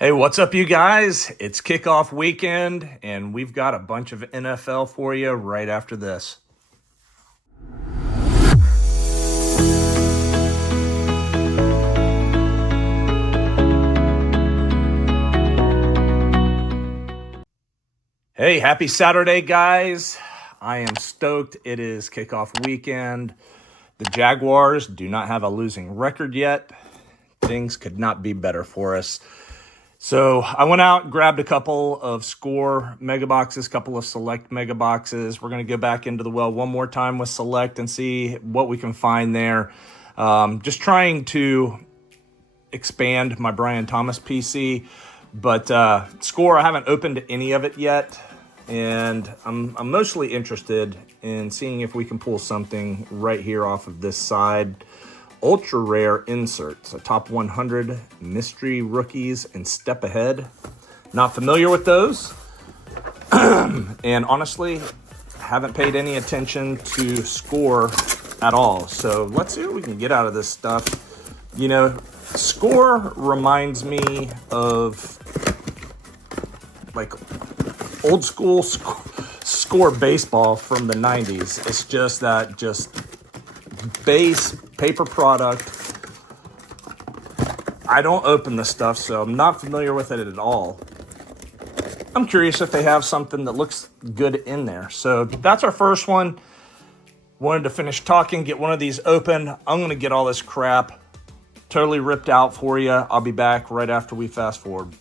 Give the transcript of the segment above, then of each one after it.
Hey, what's up, you guys? It's kickoff weekend, and we've got a bunch of NFL for you right after this. Hey, happy Saturday, guys. I am stoked. It is kickoff weekend. The Jaguars do not have a losing record yet. Things could not be better for us. So I went out and grabbed a couple of Score Mega Boxes, a couple of Select Mega Boxes. We're going to go back into the well one more time with Select and see what we can find there. Just trying to expand my Brian Thomas PC. But Score, I haven't opened any of it yet. And I'm mostly interested in seeing if we can pull something right here off of this side. Ultra rare inserts, a top 100 mystery rookies and step ahead. Not familiar with those. And honestly, haven't paid any attention to Score at all. So let's see what we can get out of this stuff. You know, Score reminds me of like old school Score baseball from the 90s. It's just that base paper product. I don't open this stuff, so I'm not familiar with it at all. I'm curious if they have something that looks good in there. So that's our first one. Wanted to finish talking, get one of these open. I'm going to get all this crap totally ripped out for you. I'll be back right after we fast forward.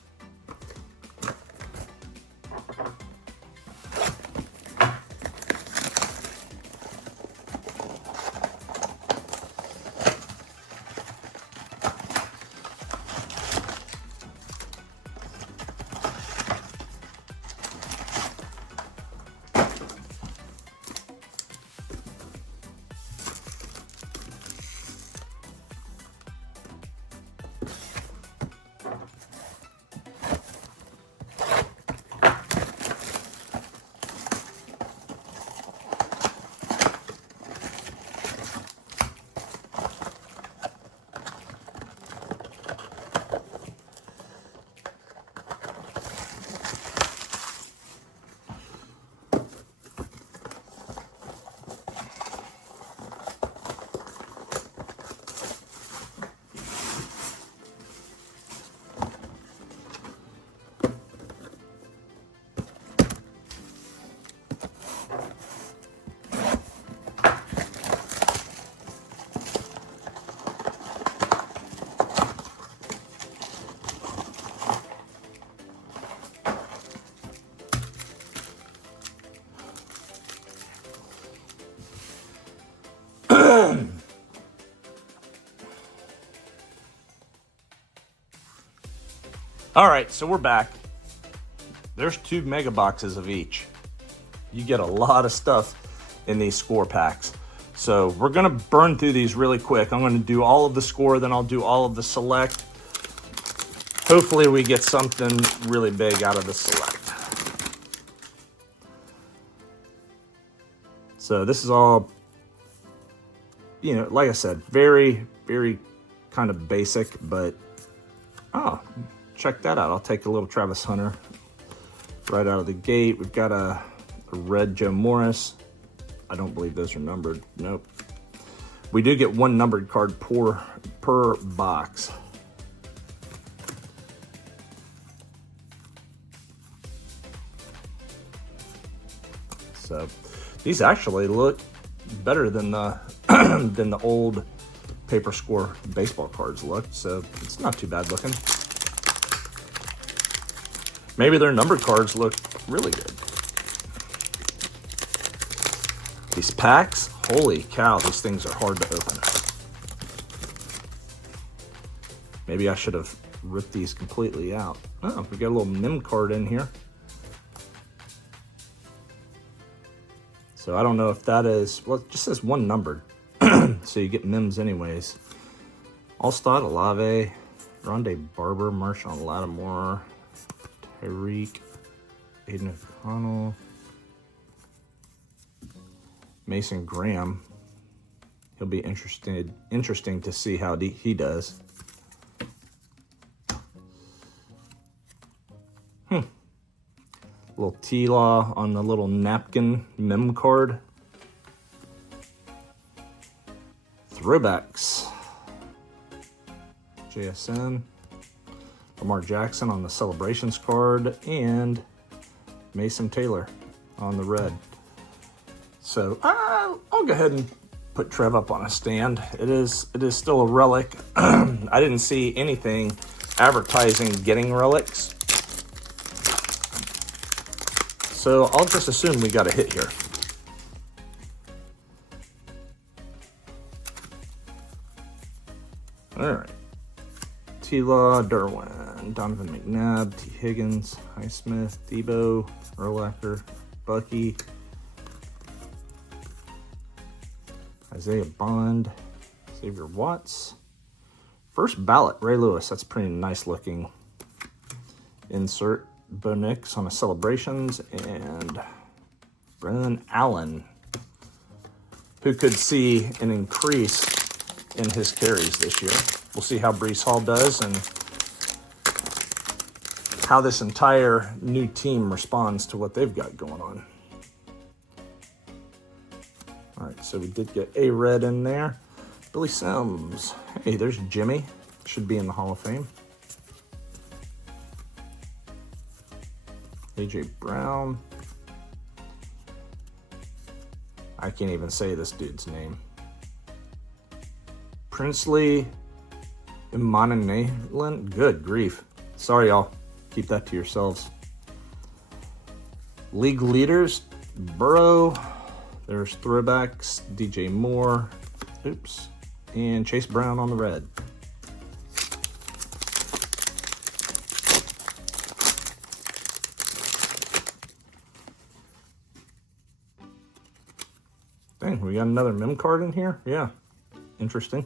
All right, so we're back. There's 2 mega boxes of each. You get a lot of stuff in these Score packs. So we're gonna burn through these really quick. I'm gonna do all of the Score, then I'll do all of the Select. Hopefully we get something really big out of the Select. So this is all, you know, like I said, very, very kind of basic, but, oh, check that out. I'll take a little Travis Hunter right out of the gate. We've got a red Joe Morris. I don't believe those are numbered. Nope. We do get 1 numbered card per box. So these actually look better than the than the old paper Score baseball cards looked. So it's not too bad looking. Maybe their numbered cards look really good. These packs, holy cow, these things are hard to open. Maybe I should have ripped these completely out. Oh, we got a little mem card in here. So I don't know if that is, well, it just says 1 numbered. So you get mems anyways. Allstott, Olave, Rondé Barber, Marshawn Lattimore, Tyreek, Aiden O'Connell, Mason Graham. He'll be interesting to see how he does. Little T-Law on the little napkin mem card. Throwbacks. JSN. Lamar Jackson on the celebrations card, and Mason Taylor on the red. So I'll go ahead and put Trev up on a stand. It is still a relic. I didn't see anything advertising getting relics, so I'll just assume we got a hit here. All right. T-Law, Derwin, Donovan McNabb, T. Higgins, Highsmith, Debo, Urlacher, Bucky, Isaiah Bond, Xavier Watts. First ballot, Ray Lewis. That's pretty nice looking insert. Bo Nix on the celebrations, and Brennan Allen, who could see an increase in his carries this year. We'll see how Breece Hall does and how this entire new team responds to what they've got going on. All right, so we did get a red in there. Billy Sims. Hey, there's Jimmy. Should be in the Hall of Fame. AJ Brown. I can't even say this dude's name. Princely Immonen. Good grief. Sorry, y'all. Keep that to yourselves. League leaders. Burrow. There's throwbacks. DJ Moore. Oops. And Chase Brown on the red. Dang, we got another mem card in here? Yeah. Interesting.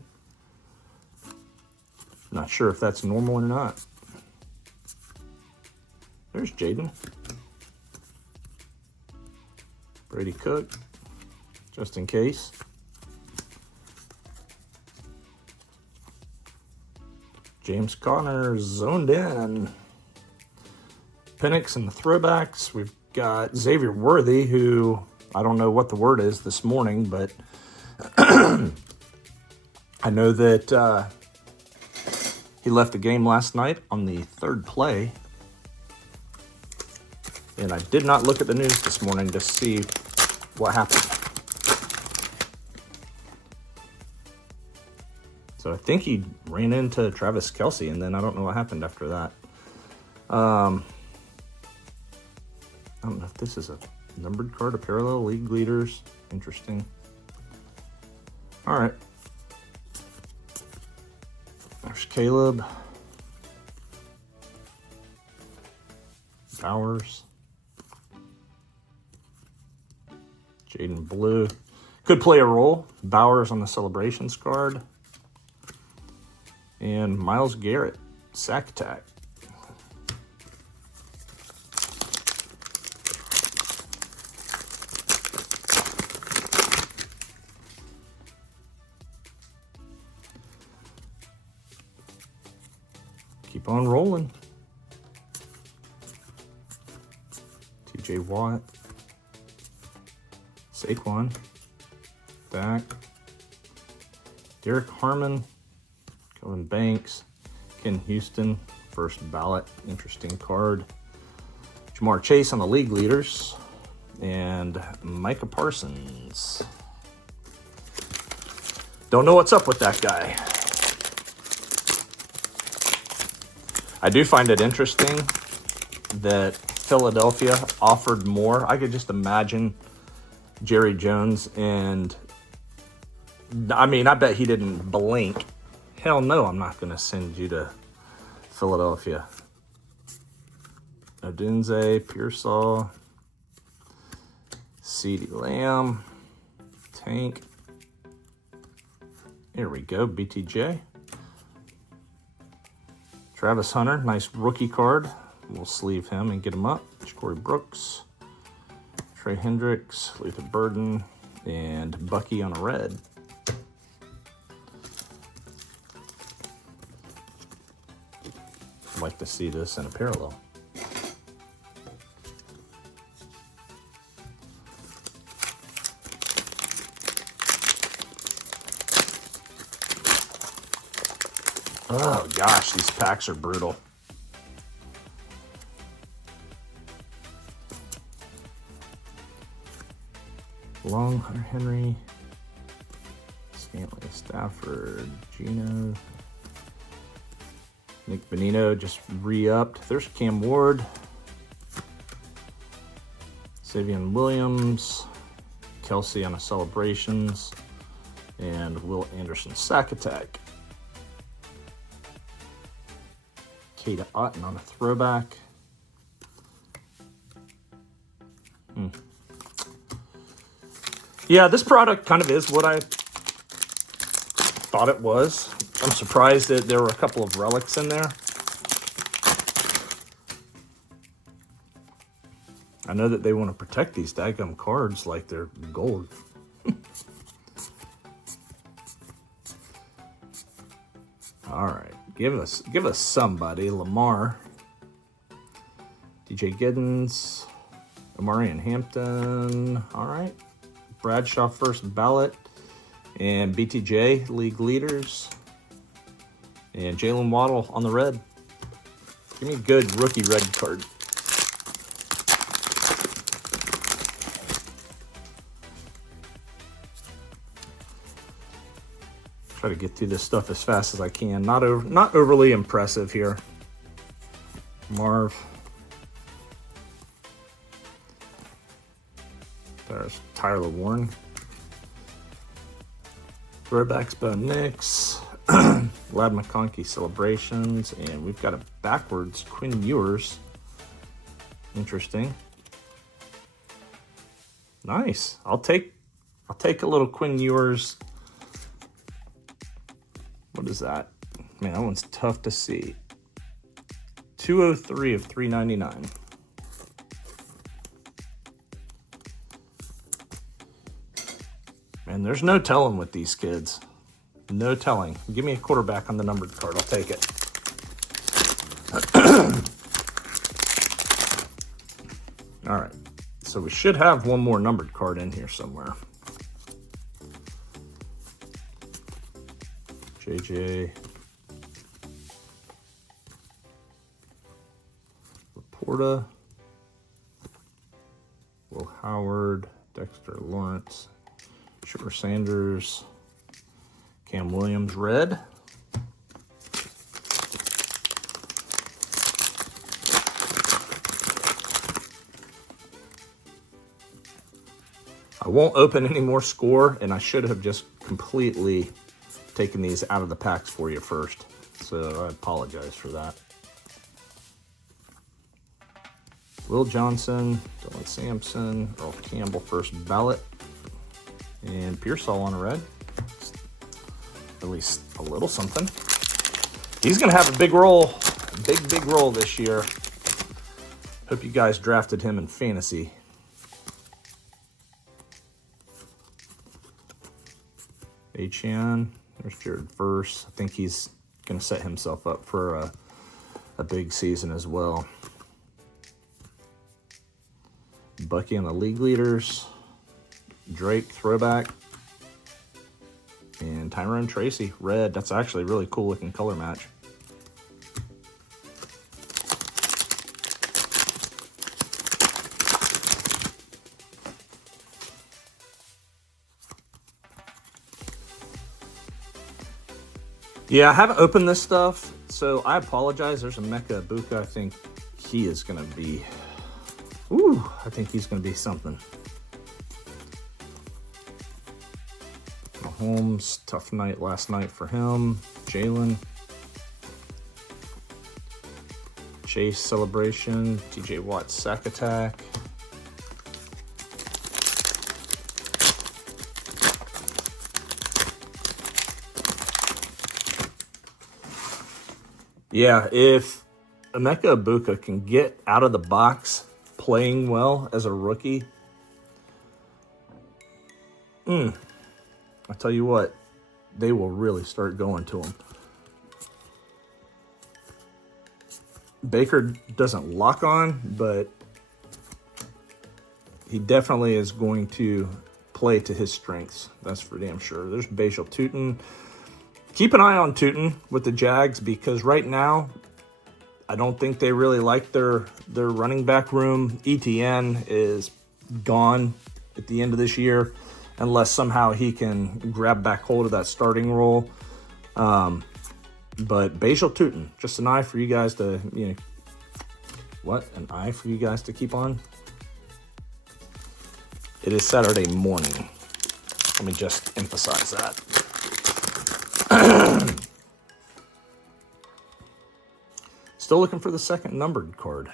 Not sure if that's normal or not. There's Jaden. Brady Cook, just in case. James Conner zoned in. Penix and the throwbacks. We've got Xavier Worthy, who I don't know what the word is this morning, but I know that he left the game last night on the third play. And I did not look at the news this morning to see what happened. So I think he ran into Travis Kelce, and then I don't know what happened after that. I don't know if this is a numbered card, a parallel league leaders. Interesting. All right. There's Caleb. Bowers. Jaden Blue. Could play a role. Bowers on the celebrations card. And Myles Garrett. Sack attack. Keep on rolling. TJ Watt. Saquon. Dak. Derek Harmon. Kevin Banks. Ken Houston. First ballot. Interesting card. Jamar Chase on the league leaders. And Micah Parsons. Don't know what's up with that guy. I do find it interesting that Philadelphia offered more. I could just imagine Jerry Jones, and I mean, I bet he didn't blink. Hell no, I'm not going to send you to Philadelphia. Odunze, Pearsall, CeeDee Lamb, Tank. Here we go, BTJ. Travis Hunter, nice rookie card. We'll sleeve him and get him up. Corey Brooks, Trey Hendricks, Luther Burden, and Bucky on a red. I'd like to see this in a parallel. Oh gosh, these packs are brutal. Long, Hunter Henry, Stanley, Stafford, Gino, Nick Bonino just re-upped. There's Cam Ward, Savion Williams, Kelsey on a celebrations, and Will Anderson sack attack. Kata Otten on a throwback. Yeah, this product kind of is what I thought it was. I'm surprised that there were a couple of relics in there. I know that they want to protect these daggum cards like they're gold. All right, give us somebody. Lamar, DJ Giddens, Amari and Hampton. All right, Bradshaw first ballot, and BTJ league leaders, and Jalen Waddle on the red. Give me a good rookie red card. Try to get through this stuff as fast as I can. Not overly impressive here. Marv. There's Tyler Warren. Throwbacks, Bo Nix. Lad McConkey celebrations. And we've got a backwards Quinn Ewers. Interesting. Nice. I'll take a little Quinn Ewers. What is that? Man, that one's tough to see. 203 of 399. Man, there's no telling with these kids. No telling. Give me a quarterback on the numbered card. I'll take it. All right. So we should have one more numbered card in here somewhere. JJ. Laporta. Will Howard. Dexter Lawrence. Sugar Sanders. Cam Williams red. I won't open any more score, and I should have just completely taken these out of the packs for you first. So I apologize for that. Will Johnson, Dylan Sampson, Earl Campbell first ballot, and Pearsall on a red. At least a little something. He's going to have a big role, big role this year. Hope you guys drafted him in fantasy. Achan, there's Jared Verse. I think he's going to set himself up for a big season as well. Bucky on the league leaders. Drake throwback. And Tyrone Tracy red. That's actually a really cool looking color match. Yeah, I haven't opened this stuff, so I apologize. There's a Mecha Ibuka. I think he is going to be... Ooh, I think he's going to be something. Mahomes, tough night last night for him. Jalen. Chase celebration. TJ Watt sack attack. Yeah, if Emeka Ibuka can get out of the box playing well as a rookie, I tell you what, they will really start going to him. Baker doesn't lock on, but he definitely is going to play to his strengths. That's for damn sure. There's Bajal Tutin. Keep an eye on Tootin with the Jags, because right now I don't think they really like their running back room. ETN is gone at the end of this year unless somehow he can grab back hold of that starting role. But Bajal Tootin, just an eye for you guys to, an eye for you guys to keep on. It is Saturday morning. Let me just emphasize that. Still looking for the second numbered card.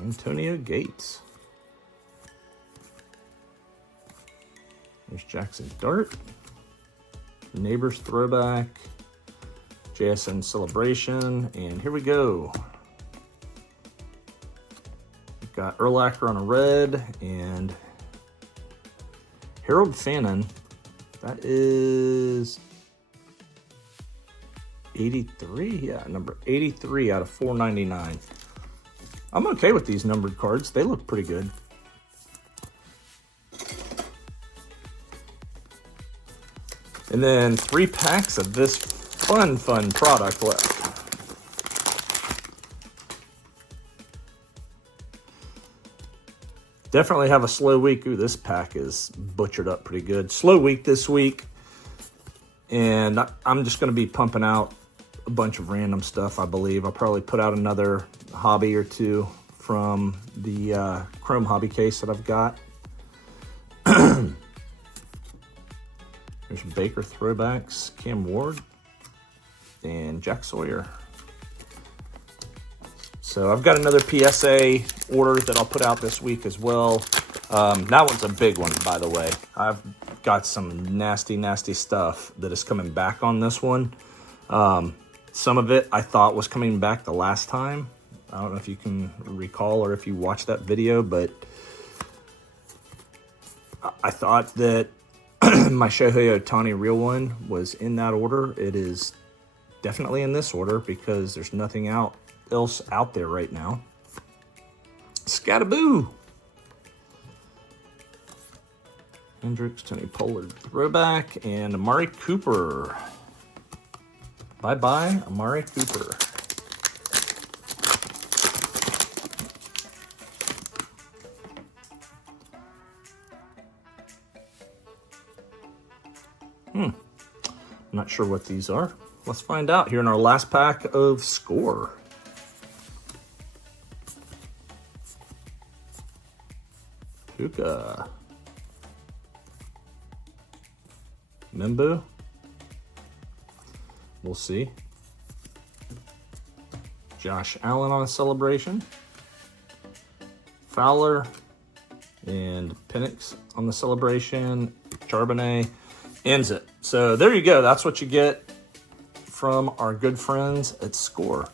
Antonio Gates. There's Jackson Dart. Neighbors throwback. JSN celebration. And here we go. We've got Urlacher on a red and Harold Fannin. That is 83. Yeah, number 83 out of 499. I'm okay with these numbered cards. They look pretty good. And then 3 packs of this fun product left. Definitely have a slow week. Ooh, this pack is butchered up pretty good. Slow week this week. And I'm just going to be pumping out a bunch of random stuff, I believe. I'll probably put out another hobby or two from the Chrome hobby case that I've got. There's Baker throwbacks, Cam Ward, and Jack Sawyer. So I've got another PSA order that I'll put out this week as well. That one's a big one, by the way. I've got some nasty stuff that is coming back on this one. Some of it I thought was coming back the last time. I don't know if you can recall or if you watched that video, but I thought that my Shohei Ohtani real one was in that order. It is definitely in this order because there's nothing else out there right now. Scataboo! Hendricks, Tony Pollard throwback, and Amari Cooper. Bye-bye, Amari Cooper. I'm not sure what these are. Let's find out here in our last pack of Score. Puka. Mimbu. We'll see. Josh Allen on a celebration. Fowler and Penix on the celebration. Charbonnet ends it. So there you go. That's what you get from our good friends at Score.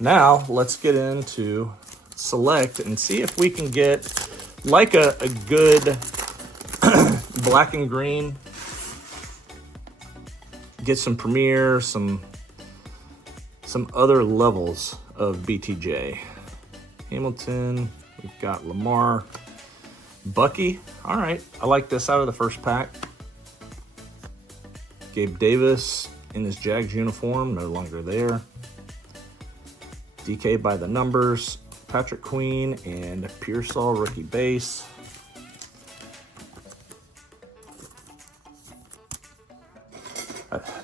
Now let's get into Select and see if we can get like a good black and green. Get some Premier, some other levels of BTJ. Hamilton, we've got Lamar, Bucky. All right, I like this out of the first pack. Gabe Davis in his Jags uniform, no longer there. DK by the numbers, Patrick Queen, and Pearsall rookie base.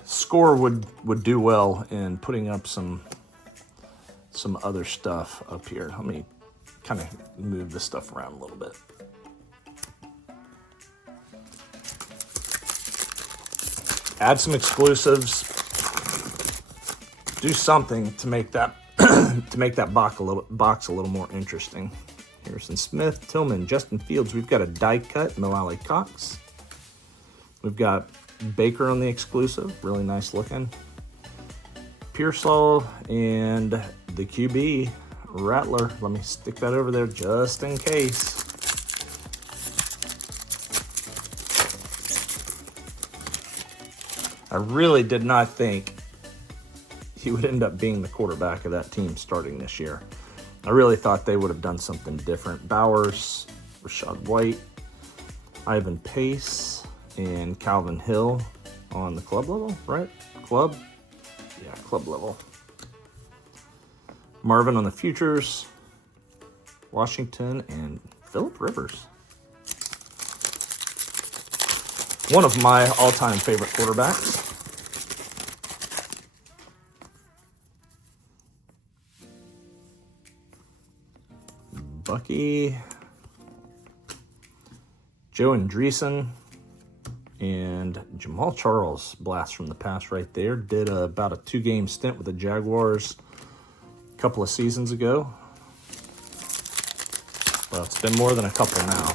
Score would do well in putting up some other stuff up here. Let me kind of move this stuff around a little bit. Add some exclusives. Do something to make that box a little more interesting. Harrison Smith, Tillman, Justin Fields. We've got a die cut, Mo Alley Cox. We've got Baker on the exclusive, really nice looking. Pearsall and the QB, Rattler. Let me stick that over there just in case. I really did not think he would end up being the quarterback of that team starting this year. I really thought they would have done something different. Bowers, Rashad White, Ivan Pace and Calvin Hill on the club level, right? Club? Yeah, club level. Marvin on the futures, Washington, and Phillip Rivers. One of my all-time favorite quarterbacks. Bucky, Joe Andreessen, and Jamal Charles, blast from the past right there. Did about a 2-game stint with the Jaguars a couple of seasons ago. Well, it's been more than a couple now.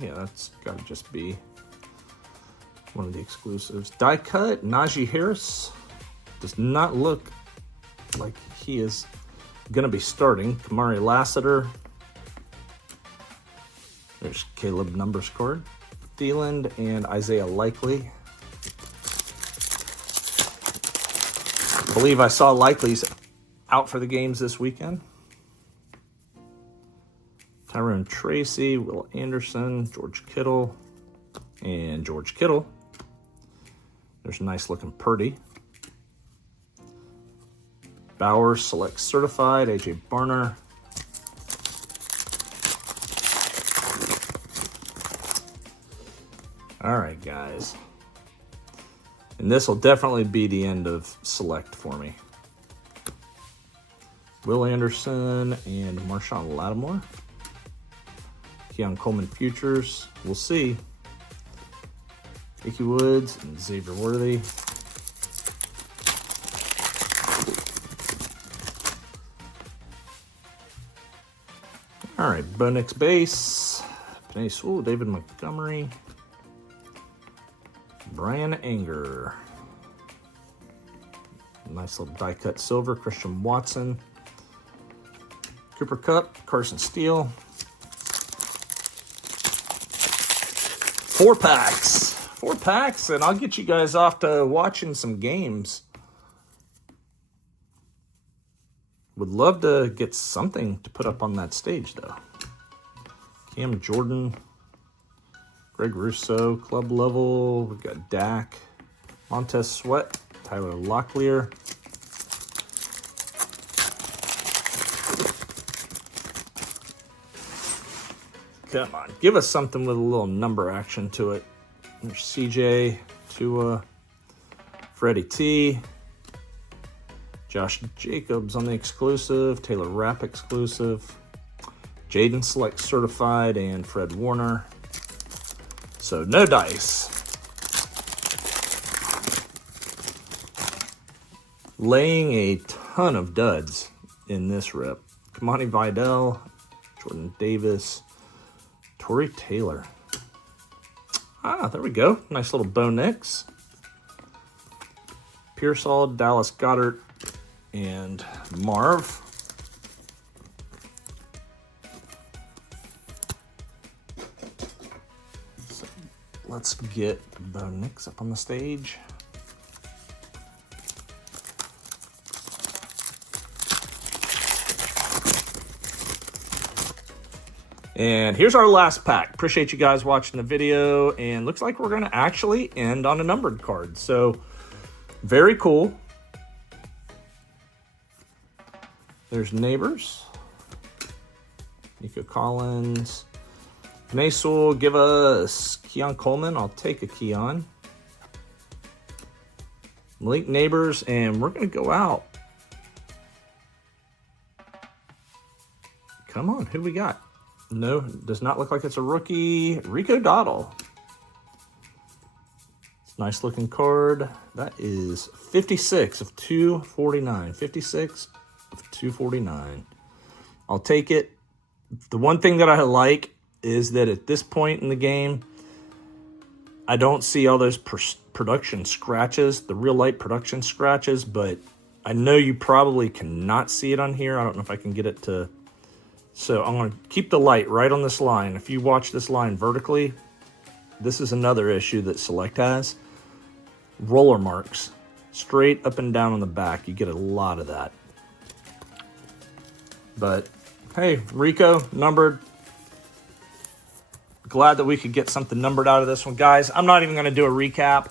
Yeah, that's got to just be one of the exclusives. Die cut, Najee Harris. Does not look like he is going to be starting. Kamari Lassiter. There's Caleb numbers card. Thielen and Isaiah Likely. I believe I saw Likely's out for the games this weekend. Tyrone Tracy, Will Anderson, George Kittle, and George Kittle. There's a nice looking Purdy. Bowers Select Certified, AJ Barner. All right, guys. And this will definitely be the end of Select for me. Will Anderson and Marshawn Lattimore. Keon Coleman Futures. We'll see. Ickey Woods and Xavier Worthy. All right, Bo Nix base. Panini Score, David Montgomery. Brian Anger. Nice little die cut silver. Christian Watson. Cooper Kupp, Carson Steele. 4 packs. 4 packs, and I'll get you guys off to watching some games. Would love to get something to put up on that stage, though. Cam Jordan, Greg Rousseau, club level. We've got Dak, Montez Sweat, Tyler Locklear. Come on, give us something with a little number action to it. There's CJ, Tua, Freddie T, Josh Jacobs on the exclusive, Taylor Rapp exclusive, Jaden Select Certified, and Fred Warner. So no dice. Laying a ton of duds in this rip. Kamani Vidal, Jordan Davis, Torrey Taylor. There we go. Nice little Bo Nix. Pearsall, Dallas Goedert, and Marv. So let's get Bo Nix up on the stage. And here's our last pack. Appreciate you guys watching the video. And looks like we're going to actually end on a numbered card. So very cool. There's Neighbors. Nico Collins. Nasul, give us Keon Coleman. I'll take a Keon. Malik Neighbors. And we're going to go out. Come on, who we got? No, does not look like it's a rookie. Rico Dottle. Nice looking card. That is 56 of 249. 56 of 249. I'll take it. The one thing that I like is that at this point in the game, I don't see all those production scratches, the real light production scratches, but I know you probably cannot see it on here. I don't know if I can get it to... So I'm going to keep the light right on this line. If you watch this line vertically, this is another issue that Select has. Roller marks, straight up and down on the back. You get a lot of that. But hey, Rico numbered. Glad that we could get something numbered out of this one, guys. I'm not even going to do a recap.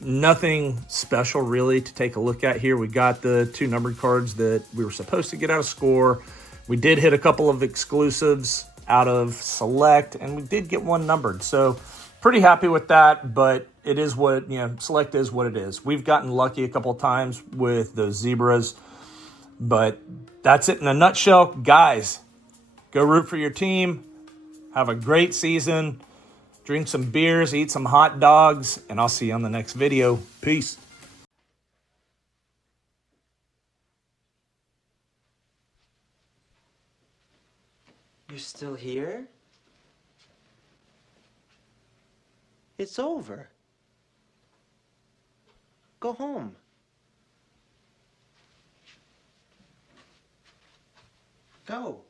Nothing special really to take a look at here. We got the 2 numbered cards that we were supposed to get out of Score. We did hit a couple of exclusives out of Select, and we did get 1 numbered. So pretty happy with that, but it is what, Select is what it is. We've gotten lucky a couple of times with those zebras, but that's it in a nutshell. Guys, go root for your team. Have a great season. Drink some beers, eat some hot dogs, and I'll see you on the next video. Peace. You're still here? It's over. Go home. Go.